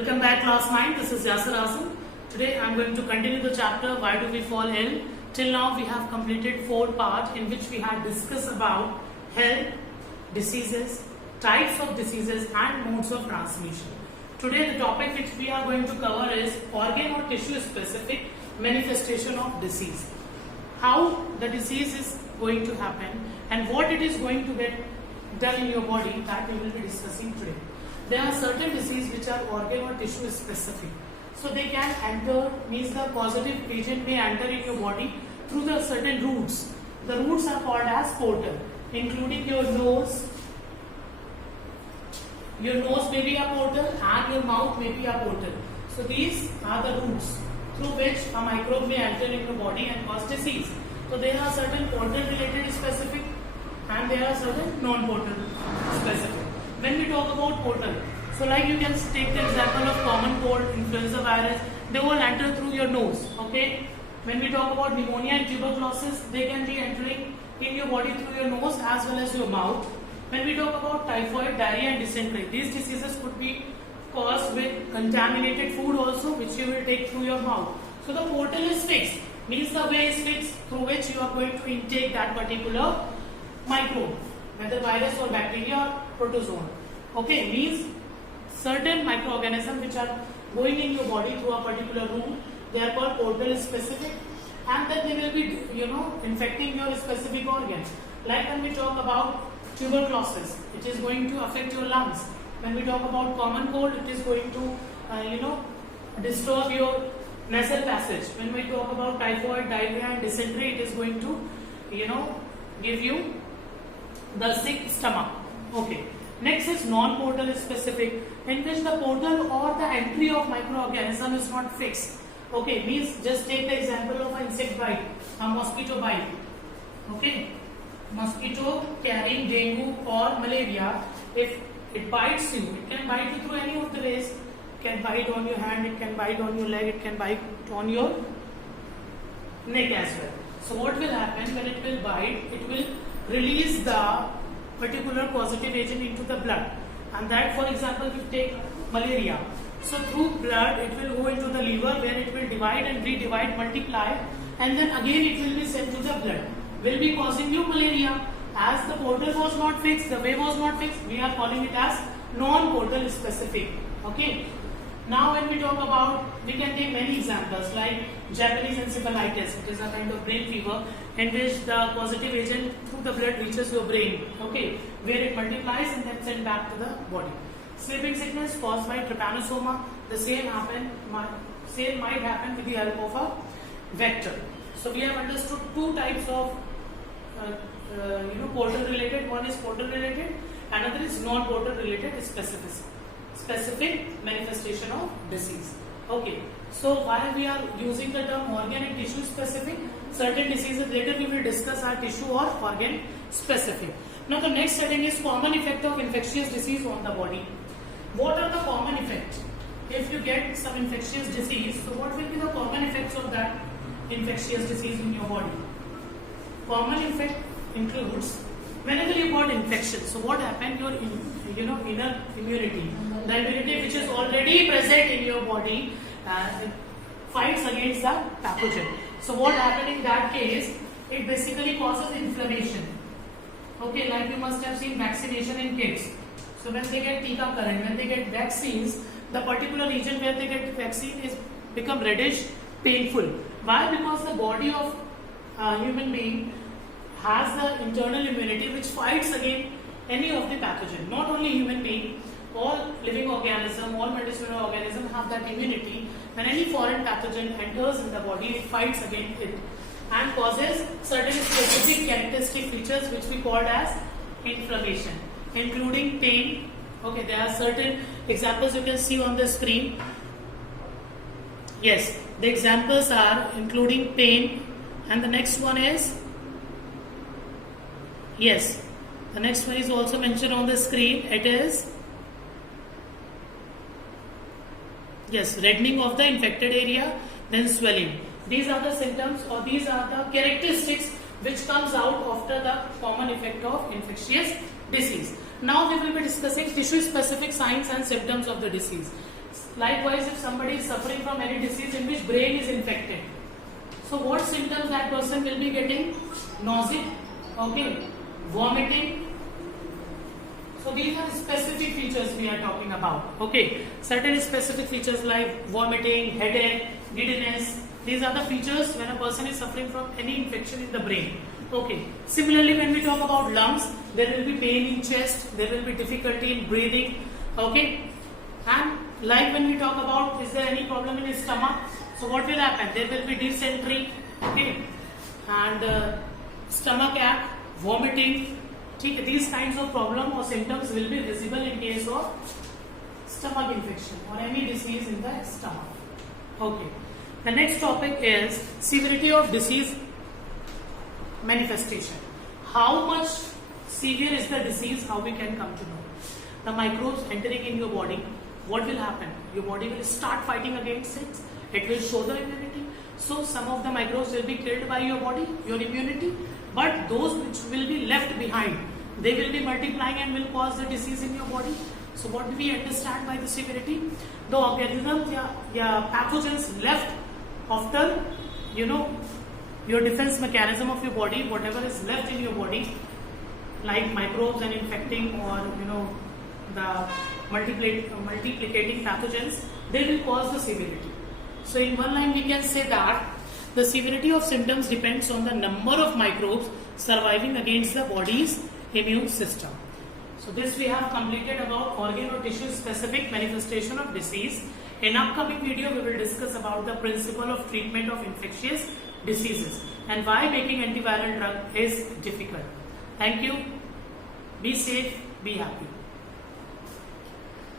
Welcome back class 9, this is Yasir Azam. Today I am going to continue the chapter Why Do We Fall Ill. Till now we have completed 4 parts in which we have discussed about health, diseases, types of diseases and modes of transmission. Today the topic which we are going to cover is organ or tissue specific manifestation of disease. How the disease is going to happen and what it is going to get done in your body, that we will be discussing today. There are certain diseases which are organ or tissue specific. So they can enter, means the causative agent may enter in your body through the certain routes. The routes are called as portal, including your nose. Your nose may be a portal and your mouth may be a portal. So these are the routes through which a microbe may enter in your body and cause disease. So there are certain portal related specific and there are certain non-portal specific. When we talk about portal, so like you can take the example of common cold, influenza virus, they all enter through your nose, okay? When we talk about pneumonia and tuberculosis, they can be entering in your body through your nose as well as your mouth. When we talk about typhoid, diarrhea and dysentery, these diseases could be caused with contaminated food also, which you will take through your mouth. So the portal is fixed, means the way is fixed through which you are going to intake that particular microbe, whether virus or bacteria or protozoan. Okay, means certain microorganisms which are going in your body through a particular route, they are called portal specific, and then they will be, infecting your specific organ. Like when we talk about tuberculosis, it is going to affect your lungs. When we talk about common cold, it is going to, disturb your nasal passage. When we talk about typhoid, diarrhea and dysentery, it is going to, give you the sick stomach. Okay. Next is non-portal specific, in which the portal or the entry of microorganism is not fixed. Okay, means just take the example of an insect bite, a mosquito bite. Okay, mosquito carrying dengue or malaria, if it bites you, it can bite you through any of the ways. It can bite on your hand, it can bite on your leg, it can bite on your neck as well. So what will happen when it will bite? It will release the particular causative agent into the blood, and that, for example, we take malaria. So through blood it will go into the liver where it will divide and re-divide, multiply, and then again it will be sent to the blood, will be causing you malaria. As the portal was not fixed, the way was not fixed, we are calling it as non-portal specific. Okay. Now when we talk about, we can take many examples like Japanese encephalitis. It is a kind of brain fever in which the causative agent through the blood reaches your brain, okay, where it multiplies and then sent back to the body. Sleeping sickness caused by trypanosoma, the same might happen with the help of a vector. So we have understood 2 types of portal related. One is portal related, another is non-portal related specific manifestation of disease. Okay, so while we are using the term organ and tissue specific, certain diseases later we will discuss are tissue or organ specific. Now the next heading is common effect of infectious disease on the body. What are the common effects? If you get some infectious disease, so what will be the common effects of that infectious disease in your body? Common effect includes whenever you got infection, so what happened? Your inner immunity, the immunity which is already present in your body, it fights against the pathogen. So what happened in that case? It basically causes inflammation. Okay, like you must have seen vaccination in kids. So when they get teekakarran, when they get vaccines, the particular region where they get the vaccine is become reddish, painful. Why? Because the body of a human being has the internal immunity which fights against any of the pathogen. Not only human being, all living organism, all medicinal organism have that immunity. When any foreign pathogen enters in the body, it fights against it and causes certain specific characteristic features which we called as inflammation, including pain. Okay, there are certain examples you can see on the screen. Yes, the examples are including pain, and the next one is, yes, the next one is also mentioned on the screen. It is, yes, reddening of the infected area, then swelling. These are the symptoms or these are the characteristics which comes out after the common effect of infectious disease. Now we will be discussing tissue specific signs and symptoms of the disease. Likewise, if somebody is suffering from any disease in which brain is infected, so what symptoms that person will be getting? Nausea, okay, vomiting. So these are specific features we are talking about. Okay, certain specific features like vomiting, headache, giddiness. These are the features when a person is suffering from any infection in the brain. Okay. Similarly, when we talk about lungs, there will be pain in chest, there will be difficulty in breathing. Okay. And like when we talk about, is there any problem in his stomach? So what will happen? There will be dysentery. Okay. And stomach ache, vomiting. Okay. These kinds of problem or symptoms will be visible in case of stomach infection or any disease in the stomach. Okay. The next topic is severity of disease manifestation. How much severe is the disease? How we can come to know? The microbes entering in your body, what will happen? Your body will start fighting against it. It will show the immunity. So some of the microbes will be killed by your body, your immunity. But those which will be left behind, they will be multiplying and will cause the disease in your body. So what do we understand by the severity? The organisms, pathogens left after, your defense mechanism of your body, whatever is left in your body, like microbes and infecting or the multiplicating pathogens, they will cause the severity. So in one line we can say that the severity of symptoms depends on the number of microbes surviving against the body's immune system. So this we have completed about organ or tissue specific manifestation of disease. In upcoming video we will discuss about the principle of treatment of infectious diseases and why making antiviral drug is difficult. Thank you. Be safe, be happy.